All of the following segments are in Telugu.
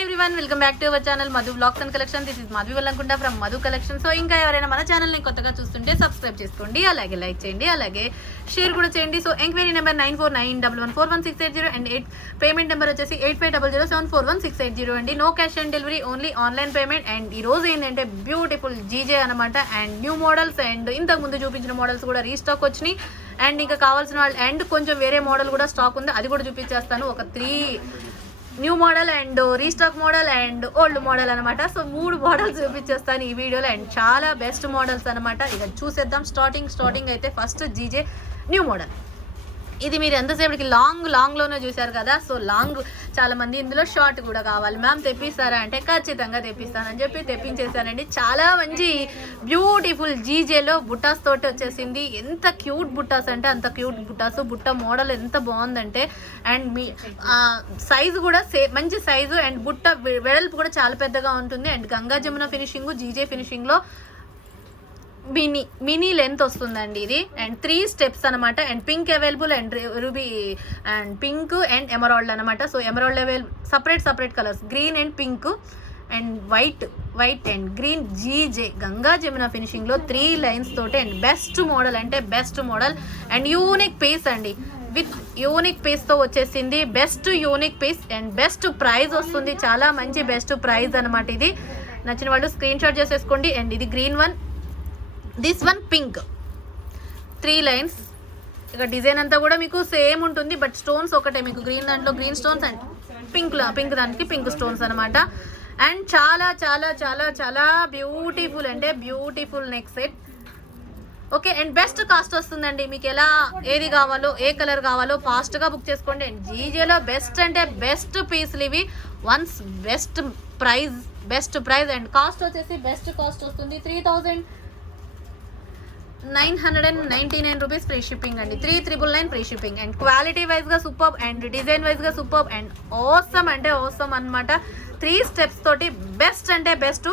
Hi everyone, welcome back to our channel Madhu blogs and collection. This is Madhavi Vallankunta from Madhu collection. So ఇంకా ఎవరైనా మన ఛానల్ని కొత్తగా చూస్తుంటే సబ్స్క్రైబ్ చేసుకోండి, అలాగే లైక్ చేయండి, అలాగే షేర్ కూడా చేయండి. So enquiry number 9491114680 and payment number వచ్చేసి 8500741680 అండి. No cash on delivery, only online payment. And ఈ రోజు ఏంటంటే బ్యూటిఫుల్ జీజే అనమాట. అండ్ న్యూ మోడల్స్ అండ్ ఇంతకు ముందు చూపించిన మోడల్స్ కూడా రీస్టాక్ వచ్చినాయి. అండ్ ఇంకా కావాల్సిన వాళ్ళు అండ్ కొంచెం వేరే మోడల్ కూడా స్టాక్ ఉంది, అది కూడా చూపించేస్తాను. ఒక 3 new model and restock model and old model అనమాట. సో 3 మోడల్స్ చూపించేస్తాను ఈ వీడియోలో. అండ్ చాలా బెస్ట్ మోడల్స్ అనమాట. ఇక చూసేద్దాం. స్టార్టింగ్ అయితే ఫస్ట్ జీజే న్యూ మోడల్. ఇది మీరు ఎంతసేపటికి లాంగ్లోనే చూశారు కదా. సో లాంగ్ చాలా మంది ఇందులో షార్ట్ కూడా కావాలి మ్యామ్, తెప్పిస్తారా అంటే ఖచ్చితంగా తెప్పిస్తానని చెప్పి తెప్పించేసానండి. చాలా మంచి బ్యూటిఫుల్ జీజేలో బుట్టాస్ తోటి వచ్చేసింది. ఎంత క్యూట్ బుట్టాస్ అంటే అంత క్యూట్ బుట్టాస్. బుట్ట మోడల్ ఎంత బాగుందంటే అండ్ మీ సైజు కూడా మంచి సైజు అండ్ బుట్ట వెడల్పు కూడా చాలా పెద్దగా ఉంటుంది. And Ganga Jamuna finishing, GJ ఫినిషింగ్లో మినీ లెంత్ వస్తుందండి ఇది. అండ్ 3 స్టెప్స్ అనమాట. And pink available and ruby and pink and emerald అనమాట. So emerald separate colours, green and pink and white and green. GJ Ganga Jamuna ఫినిషింగ్లో 3 లైన్స్ తోటి అండ్ బెస్ట్ మోడల్ అంటే best model. And unique piece అండి, విత్ యూనిక్ పీస్తో వచ్చేసింది. Best unique piece and best price వస్తుంది. చాలా మంచి బెస్ట్ ప్రైజ్ అనమాట ఇది. నచ్చిన వాళ్ళు స్క్రీన్ షాట్ చేసేసుకోండి. అండ్ ఇది green one, this one pink. 3 lines. ఇక డిజైన్ అంతా కూడా మీకు సేమ్ ఉంటుంది, బట్ స్టోన్స్ ఒకటే. మీకు గ్రీన్ దాంట్లో గ్రీన్ స్టోన్స్ అండ్ పింక్ దానికి పింక్ స్టోన్స్ అనమాట. అండ్ చాలా చాలా చాలా చాలా బ్యూటిఫుల్ అంటే beautiful neck set. Okay. And best cost వస్తుందండి. మీకు ఎలా ఏది కావాలో, ఏ కలర్ కావాలో ఫాస్ట్గా బుక్ చేసుకోండి. అండ్ జీజేలో బెస్ట్ అంటే బెస్ట్ పీస్లు ఇవి. Once best price and cost వచ్చేసి బెస్ట్ కాస్ట్ వస్తుంది 3999 రూపీస్ ఫ్రీ షిప్పింగ్ అండి. 3999 ఫ్రీ షిప్పింగ్. అండ్ క్వాలిటీ వైజ్గా సూపర్ అండ్ డిజైన్ వైజ్గా సూపర్ అండ్ ఆసమ్ అంటే ఆసమ్ అనమాట. 3 స్టెప్స్ తోటి బెస్ట్ అంటే best.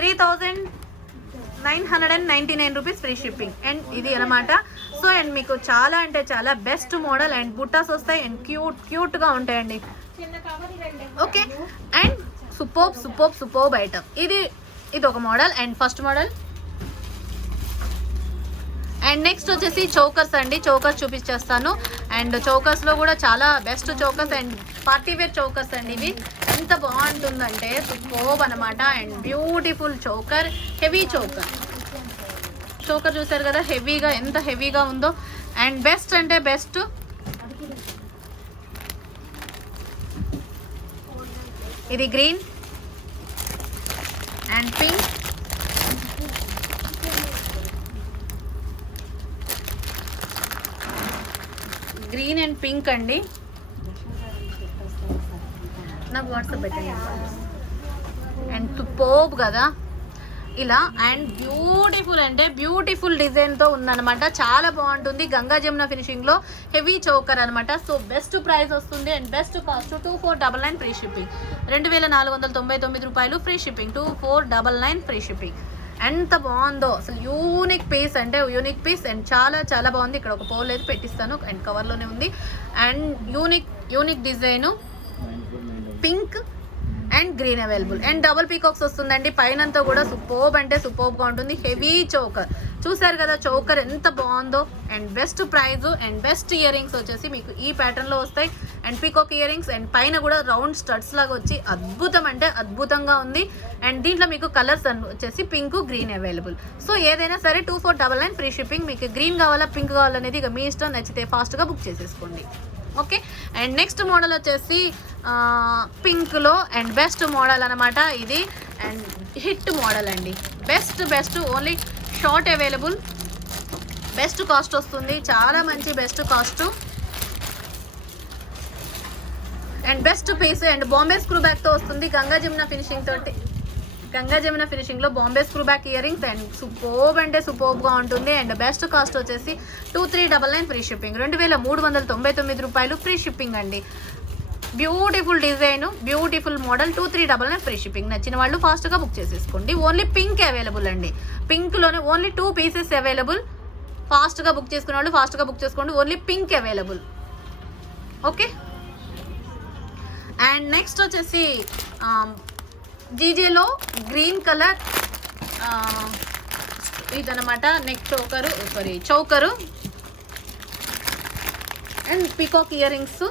3999 rupees free shipping. And ఇది అనమాట. సో అండ్ మీకు చాలా అంటే చాలా బెస్ట్ మోడల్ అండ్ బుట్టాస్ వస్తాయి అండ్ క్యూట్గా ఉంటాయండి. ఓకే. అండ్ సూపర్ ఐటమ్ ఇది ఒక model. And first model. And next వచ్చేసి చోకర్స్ అండి. చోకర్స్ చూపించేస్తాను. అండ్ చోకర్స్లో కూడా చాలా best chokers and party wear chokers అండి ఇవి. ఎంత బాగుంటుందంటే సూపర్ అనమాట. And beautiful choker, heavy choker చూసారు కదా, హెవీగా ఎంత హెవీగా ఉందో. అండ్ బెస్ట్ అంటే బెస్ట్. ఇది green and pink. Green and pink అండి. నాకు వాట్సాప్ పెట్టండి. అండ్ సూపర్బ్ కదా ఇలా. అండ్ బ్యూటిఫుల్ అంటే బ్యూటిఫుల్ డిజైన్తో ఉందన్నమాట. చాలా బాగుంటుంది. గంగా జమున ఫినిషింగ్లో హెవీ చోకర్ అనమాట. సో బెస్ట్ ప్రైస్ వస్తుంది and best cost 2499 free shipping. 2499 రూపాయలు ఫ్రీ షిప్పింగ్. 2499 free shipping. ఎంత బాగుందో అసలు. యూనిక్ పీస్ అంటే యూనిక్ పీస్ అండ్ చాలా చాలా బాగుంది. ఇక్కడ ఒక పోల్ అయితే పెట్టిస్తాను అండ్ కవర్లోనే ఉంది. And unique design, pink and green available. And double peacocks వస్తుందండి పైనంతా కూడా. సూపర్బ్ అంటే సూపర్బ్గా ఉంటుంది. హెవీ చోకర్ చూసారు కదా, చోకర్ ఎంత బాగుందో. And best price and best earrings వచ్చేసి మీకు ఈ ప్యాటర్న్లో వస్తాయి. And peacock ear rings and పైన కూడా రౌండ్ స్టడ్స్ లాగా వచ్చి అద్భుతం అంటే అద్భుతంగా ఉంది. అండ్ దీంట్లో మీకు కలర్స్ వచ్చేసి పింక్, గ్రీన్ అవైలబుల్. సో ఏదైనా సరే 2499 ఫ్రీ షిప్పింగ్. మీకు గ్రీన్ కావాలా, పింక్ కావాలనేది ఇక మీ ఇష్టం. నచ్చితే ఫాస్ట్గా బుక్ చేసేసుకోండి. ఓకే. అండ్ నెక్స్ట్ మోడల్ వచ్చేసి పింక్లో అండ్ బెస్ట్ మోడల్ అనమాట ఇది. అండ్ హిట్ మోడల్ అండి. Best only short available. Best cost వస్తుంది. చాలా మంచి best cost and best piece. And Bombay screw బ్యాక్తో వస్తుంది. గంగా జమున ఫినిషింగ్లో Bombay screw back ear rings. And superb అంటే సూపర్బ్గా ఉంటుంది. అండ్ బెస్ట్ కాస్ట్ వచ్చేసి 2399 ఫ్రీ షిప్పింగ్. 2399 రూపాయలు ఫ్రీ షిప్పింగ్ అండి. Beautiful design, beautiful model. 2399 free shipping. నచ్చిన వాళ్ళు ఫాస్ట్గా బుక్ చేసేసుకోండి. ఓన్లీ పింక్ అవైలబుల్ అండి. పింక్లోనే ఓన్లీ 2 పీసెస్ అవైలబుల్. ఫాస్ట్గా బుక్ చేసుకునే వాళ్ళు ఫాస్ట్గా బుక్ చేసుకోండి. Only pink available. Okay. And next వచ్చేసి జీజేలో గ్రీన్ కలర్ ఇదనమాట neck choker and peacock ear rings,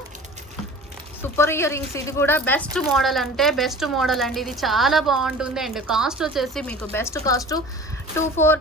super ear rings. ఇది కూడా బెస్ట్ మోడల్ అంటే బెస్ట్ మోడల్ అండి, ఇది చాలా బాగుంటుంది. అండ్ కాస్ట్ వచ్చేసి మీకు బెస్ట్ కాస్ట్